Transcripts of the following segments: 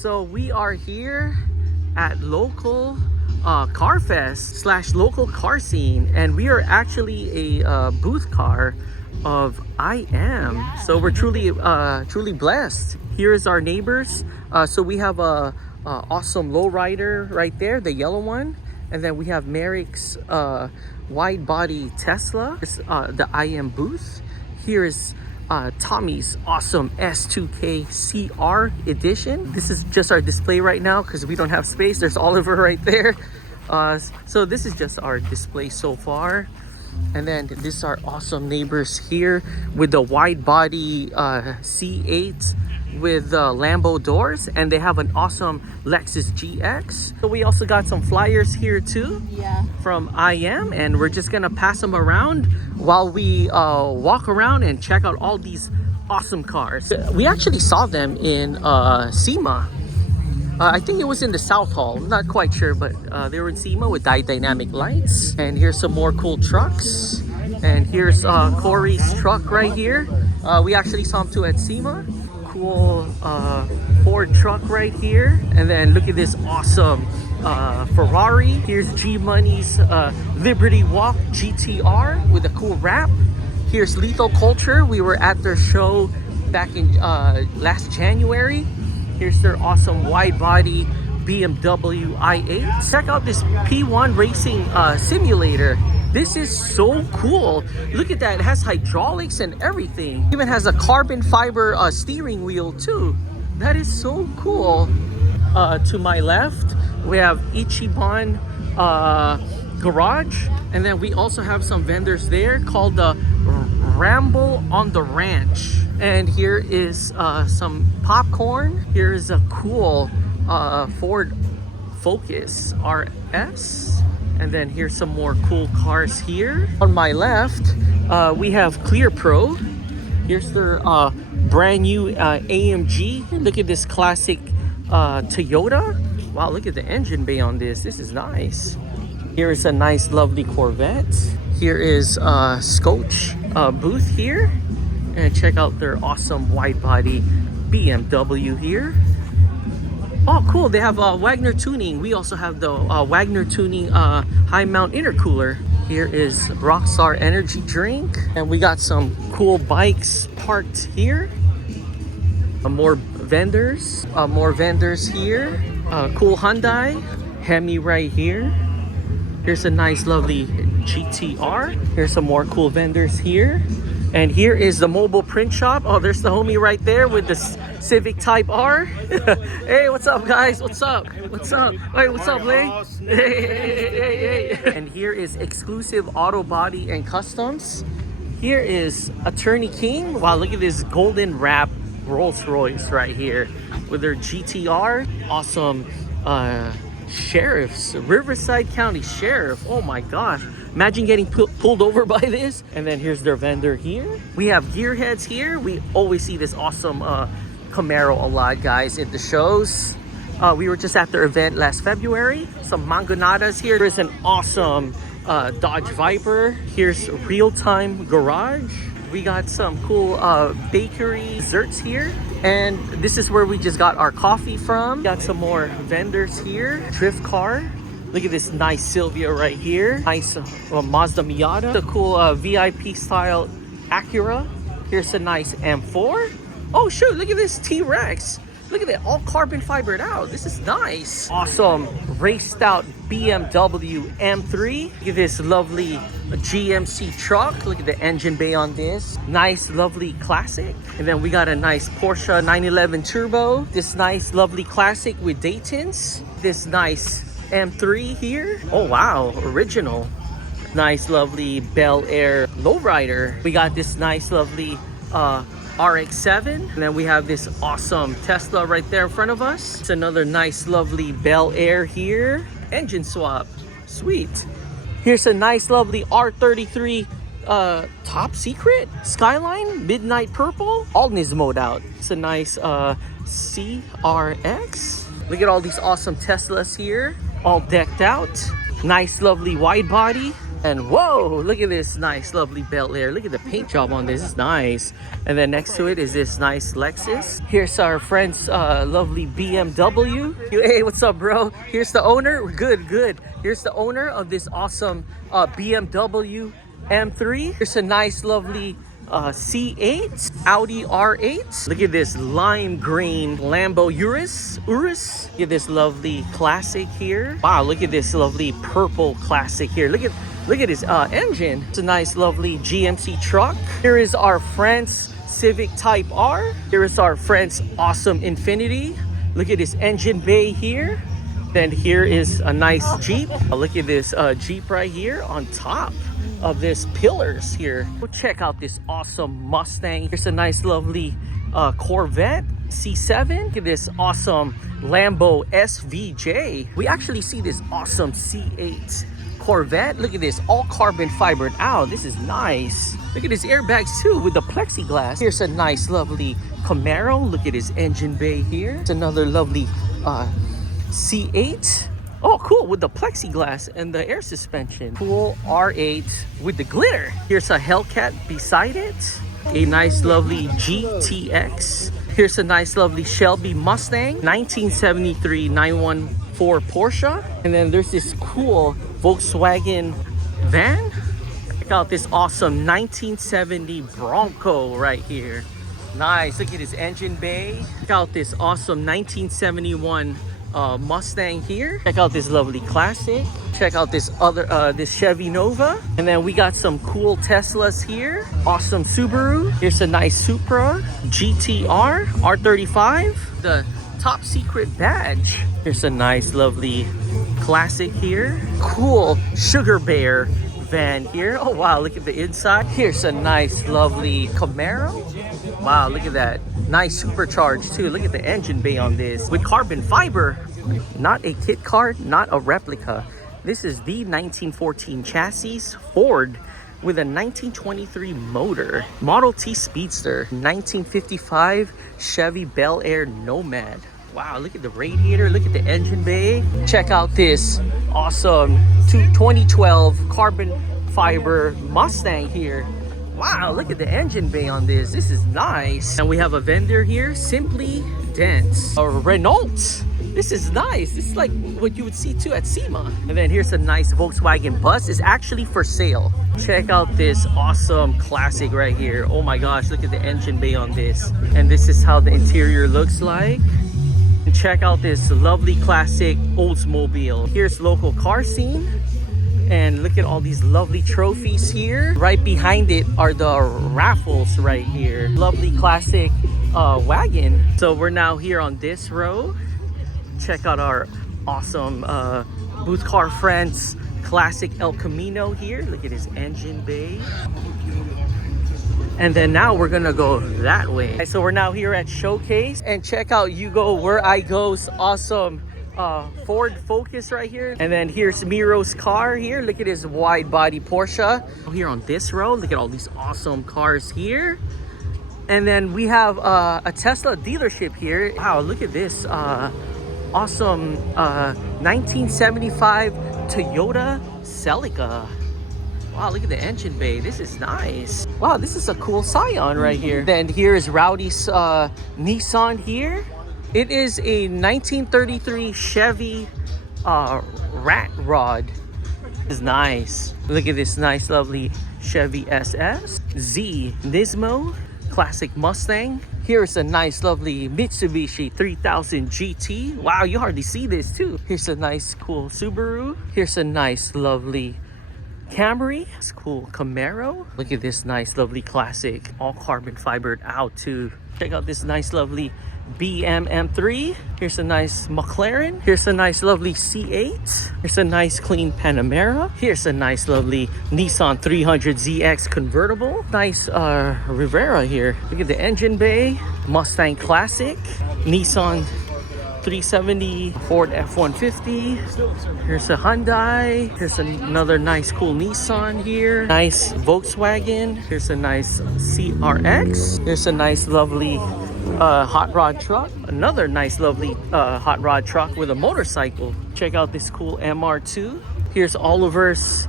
So we are here at local car fest / local car scene, and we are actually a booth car of I Am. So we're truly blessed. Here is our neighbors. So we have a awesome lowrider right there, the yellow one, and then we have Merrick's wide body Tesla. It's the I Am booth. Here is Tommy's awesome S2K CR edition. This is just our display right now because we don't have space. There's Oliver right there. So this is just our display so far. And then this is our awesome neighbors here with the wide body C8 with Lambo doors, and they have an awesome Lexus GX. So we also got some flyers here too, from I Am, and we're just gonna pass them around while we walk around and check out all these awesome cars. We actually saw them in SEMA. I think it was in the South Hall, I'm not quite sure, but they were in SEMA with dynamic lights. And here's some more cool trucks. And here's Corey's truck right here. We actually saw him too at SEMA. Cool Ford truck right here. And then look at this awesome Ferrari. Here's G Money's Liberty Walk GTR with a cool wrap. Here's Lethal Culture. We were at their show back in last January. Here's their awesome wide body BMW i8. Check out this P1 racing simulator. This is so cool. Look at that, it has hydraulics and everything. Even has a carbon fiber steering wheel too. That is so cool. To my left, we have Ichiban Garage. And then we also have some vendors there called the Rambo on the Ranch. And here is some popcorn. Here's a cool Ford Focus RS. And then here's some more cool cars here. On my left, we have Clear Pro. Here's their brand new AMG. Look at this classic Toyota. Wow, look at the engine bay on this. This is nice. Here is a nice, lovely Corvette. Here is Scotch booth here. And check out their awesome wide body BMW here. Oh, cool. They have Wagner Tuning. We also have the Wagner Tuning high mount intercooler. Here is Rockstar energy drink. And we got some cool bikes parked here. More vendors. More vendors here. Cool Hyundai. Hemi right here. Here's a nice, lovely GTR. Here's some more cool vendors here. And here is the mobile print shop. Oh, there's the homie right there with the Civic Type R. Hey, what's up, guys? What's up? What's up? Hey, what's up, Lay? Hey. And here is Exclusive Auto Body and Customs. Here is Attorney King. Wow, look at this golden wrap Rolls-Royce right here with their GTR. Awesome sheriffs, Riverside County Sheriff. Oh my gosh. Imagine getting pulled over by this. And then here's their vendor here. We have Gearheads here. We always see this awesome Camaro a lot, guys, at the shows. We were just at their event last February. Some Mangonadas here. There's an awesome Dodge Viper. Here's Realtime Garage. We got some cool bakery desserts here. And this is where we just got our coffee from. Got some more vendors here. Drift car. Look at this nice Silvia right here. Nice Mazda Miata. The cool VIP style Acura. Here's a nice M4. Oh shoot, look at this T-Rex. Look at that, all carbon fibered out. This is nice. Awesome raced out BMW M3. Look at this lovely GMC truck. Look at the engine bay on this. Nice, lovely classic. And then we got a nice Porsche 911 Turbo. This nice, lovely classic with Daytons. This nice M3 here. Oh wow, original. Nice, lovely Bel Air lowrider. We got this nice, lovely RX-7. And then we have this awesome Tesla right there in front of us. It's another nice, lovely Bel Air here. Engine swap. Sweet. Here's a nice, lovely R33 Top Secret Skyline Midnight Purple. All Nismo'd out. It's a nice CRX. Look at all these awesome Teslas here. All decked out. Nice, lovely wide body. And whoa, look at this nice, lovely Bel Air. Look at the paint job on this. It's nice. And then next to it is this nice Lexus. Here's our friend's lovely BMW. Hey, what's up, bro? Here's the owner. Good, good. Here's the owner of this awesome BMW M3. Here's a nice, lovely C8, Audi R8. Look at this lime green Lambo Urus. Look at this lovely classic here. Wow, look at this lovely purple classic here. Look at his engine. It's a nice, lovely GMC truck. Here is our friend's Civic Type R. Here is our friend's awesome Infiniti. Look at this engine bay here. Then here is a nice Jeep. Look at this Jeep right here on top of this pillars here. Go check out this awesome Mustang. Here's a nice, lovely Corvette C7. Look at this awesome Lambo SVJ. We actually see this awesome C8 Corvette. Look at this, all carbon fibered out. This is nice. Look at his airbags too with the plexiglass. Here's a nice, lovely Camaro. Look at his engine bay here. It's another lovely C8. Oh, cool, with the plexiglass and the air suspension. Cool R8 with the glitter. Here's a Hellcat beside it. A nice, lovely GTX. Here's a nice, lovely Shelby Mustang. 1973 914 Porsche. And then there's this cool Volkswagen van. Check out this awesome 1970 Bronco right here. Nice, look at his engine bay. Check out this awesome 1971 Mustang here. Check out this lovely classic. Check out this other this Chevy Nova. And then we got some cool Teslas here. Awesome Subaru. Here's a nice Supra GTR R35. The top secret badge. Here's a nice, lovely classic here. Cool Sugar Bear van here. Oh wow, look at the inside. Here's a nice, lovely Camaro. Wow, look at that. Nice supercharged too. Look at the engine bay on this with carbon fiber. Not a kit car, not a replica. This is the 1914 chassis Ford with a 1923 motor. Model T Speedster. 1955 Chevy Bel Air Nomad. Wow, look at the radiator, look at the engine bay. Check out this awesome 2012 carbon fiber Mustang here. Wow, look at the engine bay on this. This is nice. And we have a vendor here, Simply Dents. A Renault. This is nice. This is like what you would see too at SEMA. And then here's a nice Volkswagen bus. It's actually for sale. Check out this awesome classic right here. Oh my gosh, look at the engine bay on this. And this is how the interior looks like. And check out this lovely classic Oldsmobile. Here's local car scene. And look at all these lovely trophies here. Right behind it are the raffles right here. Lovely classic wagon. So we're now here on this row. Check out our awesome booth car friends classic El Camino here. Look at his engine bay. And then now we're gonna go that way. So we're now here at Showcase, and check out You Go Where I Go's awesome Ford Focus right here. And then here's Miro's car here. Look at his wide body Porsche. Here on this row, look at all these awesome cars here. And then we have a Tesla dealership here. Wow, look at this awesome 1975 Toyota Celica. Wow, look at the engine bay. This is nice. Wow, this is a cool Scion right here. Then here is Rowdy's Nissan here. It is a 1933 Chevy Rat Rod. This is nice. Look at this nice, lovely Chevy SS. Z Nismo classic Mustang. Here's a nice, lovely Mitsubishi 3000 GT. Wow, you hardly see this too. Here's a nice, cool Subaru. Here's a nice, lovely Camry. It's cool Camaro. Look at this nice, lovely classic, all carbon fibered out too. Check out this nice, lovely BM M3. Here's a nice McLaren. Here's a nice, lovely C8. Here's a nice, clean Panamera. Here's a nice, lovely Nissan 300ZX convertible. Nice Rivera here. Look at the engine bay. Mustang Classic. Nissan 370 Ford F-150. Here's a Hyundai. Here's another nice cool Nissan here. Nice Volkswagen. Here's a nice CRX. Here's a nice lovely hot rod truck. Another nice lovely hot rod truck with a motorcycle. Check out this cool MR2. Here's Oliver's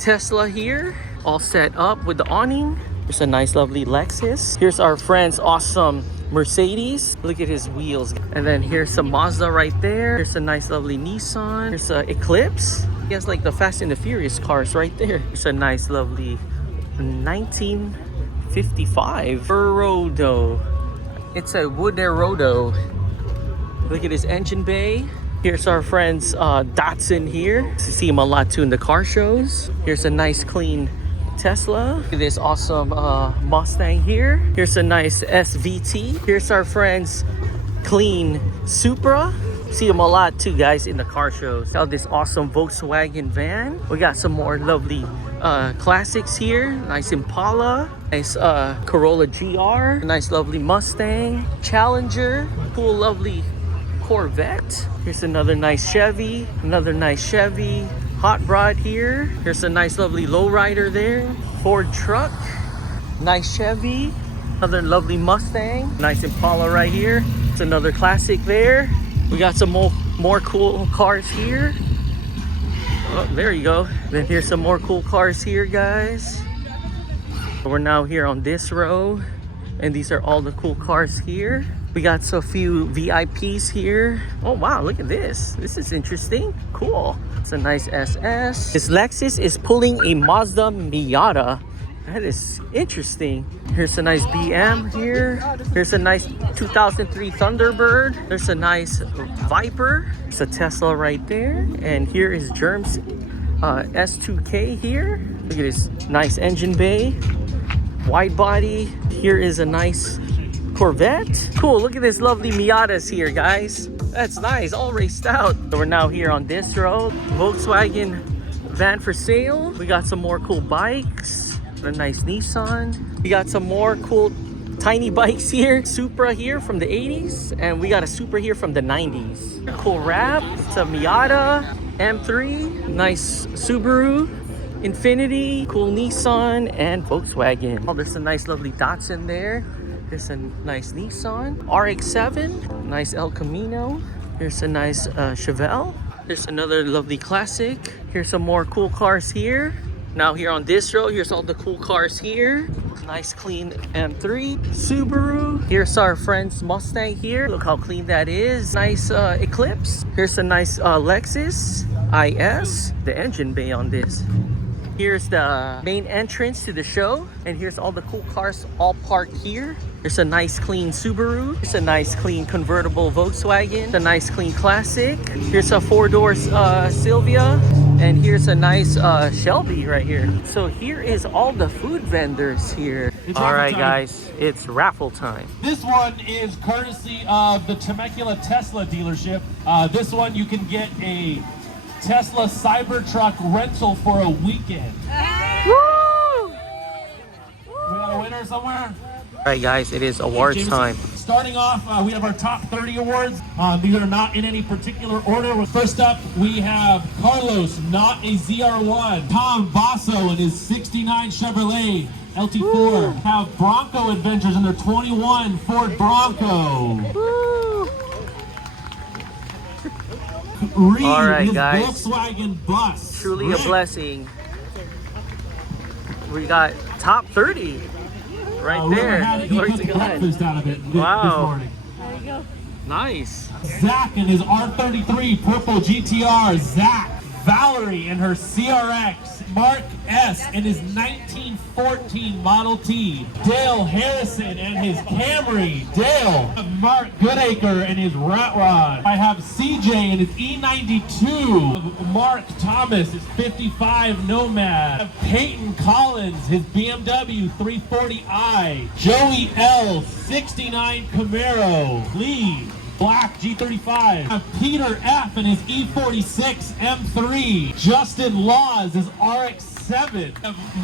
Tesla here, all set up with the awning. Here's a nice lovely Lexus. Here's our friend's awesome Mercedes. Look at his wheels. And then here's some Mazda right there. Here's a nice lovely Nissan. Here's a Eclipse. He has like the Fast and the Furious cars right there. Here's a nice lovely 1955 Rodo. It's a Wooderodo. Look at his engine bay. Here's our friend's Datsun here. You see him a lot too in the car shows. Here's a nice clean Tesla. Look at this awesome Mustang here. Here's a nice SVT. Here's our friend's clean Supra. See them a lot too, guys, in the car shows. Got this awesome Volkswagen van. We got some more lovely classics here. Nice Impala. Nice Corolla GR. Nice lovely Mustang. Challenger. Cool lovely Corvette. Here's another nice Chevy. Another nice Chevy. Hot rod here. Here's a nice lovely lowrider there. Ford truck. Nice Chevy. Another lovely Mustang. Nice Impala right here. It's another classic there. We got some more cool cars here. Oh, there you go. Then here's some more cool cars here, guys. We're now here on this row, and these are all the cool cars here. We got a few VIPs here. Oh wow, look at this. This is interesting. Cool. It's a nice SS. This Lexus is pulling a Mazda Miata. That is interesting. Here's a nice BM here. Here's a nice 2003 Thunderbird. There's a nice Viper. It's a Tesla right there. And here is Germ's S2K here. Look at this nice engine bay. Wide body. Here is a nice Corvette. Cool, look at this lovely Miatas here, guys. That's nice, all raced out. So we're now here on this road. Volkswagen van for sale. We got some more cool bikes. A nice Nissan. We got some more cool tiny bikes here. Supra here from the 80s. And we got a Supra here from the 90s. Cool wrap. It's a Miata M3. Nice Subaru. Infiniti. Cool Nissan and Volkswagen. Oh, there's a nice lovely Datsun there. There's a nice Nissan. RX-7. Nice El Camino. Here's a nice Chevelle. There's another lovely classic. Here's some more cool cars here. Now here on this road, here's all the cool cars here. Nice clean M3, Subaru. Here's our friend's Mustang here. Look how clean that is. Nice Eclipse. Here's a nice Lexus IS. The engine bay on this. Here's the main entrance to the show. And here's all the cool cars all parked here. There's a nice clean Subaru. Here's a nice clean convertible Volkswagen. A nice clean classic. Here's a 4-door Silvia. And here's a nice Shelby right here. So here is all the food vendors here. All right, guys, it's raffle time. This one is courtesy of the Temecula Tesla dealership. This one you can get a Tesla Cybertruck rental for a weekend. Woo! We got a winner somewhere? All right, guys, it is awards time. Starting off, we have our top 30 awards. These are not in any particular order. First up, we have Carlos, not a ZR1. Tom Basso and his 69 Chevrolet LT4. Woo. Have Bronco Adventures in their 21 Ford Bronco. Woo. Reed, all right, his guys. Volkswagen bus. Truly Rick. a blessing. We got top 30 right there. He took breakfast out of it this morning. There you go. Nice. Zach and his R33 purple GTR. Zach. Valerie and her CRX. Mark S and his 1914 Model T. Dale Harrison and his Camry. Dale. Mark Goodacre and his Rat Rod. I have CJ and his E92. Mark Thomas, his 55 Nomad. I have Peyton Collins, his BMW 340i. Joey L, 69 Camaro. Lee. Black G35. Peter F and his E46 M3. Justin Laws, his RX-7.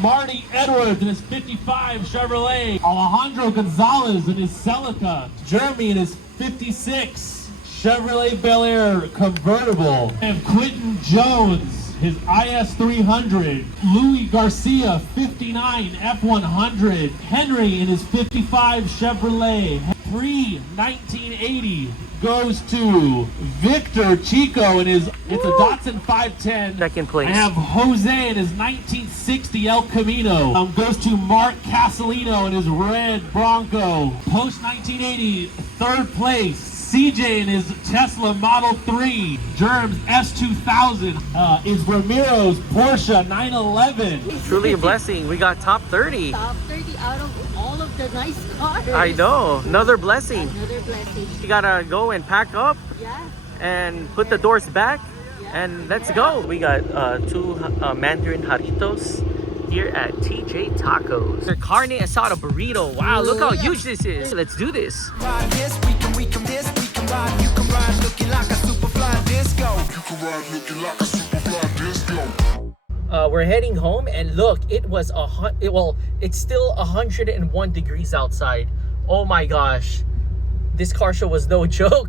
Marty Edwards and his 55 Chevrolet. Alejandro Gonzalez and his Celica. Jeremy and his 56 Chevrolet Bel Air convertible. And Quentin Jones, his IS300. Louis Garcia, 59 F100. Henry and his 55 Chevrolet. Pre-1980 goes to Victor Chico in his, it's a Datsun 510. Second place. I have Jose in his 1960 El Camino. Goes to Mark Casalino in his red Bronco. Post 1980, third place. CJ in his Tesla Model 3. Germ's S2000 is Ramiro's Porsche 911. Truly a blessing. We got top 30. Top 30 out of all of the nice cars. I know. Another blessing. Another blessing. You gotta go and pack up Yeah. and put the doors back and let's go. We got two Mandarin Jarritos here at TJ Tacos. Their carne asada burrito. Wow, look how huge this is. Let's do this. Ride this, we can ride, you can ride looking like a super fly disco. You can ride looking like a super fly disco. We're heading home and look, it was it's still 101 degrees outside. Oh my gosh. This car show was no joke.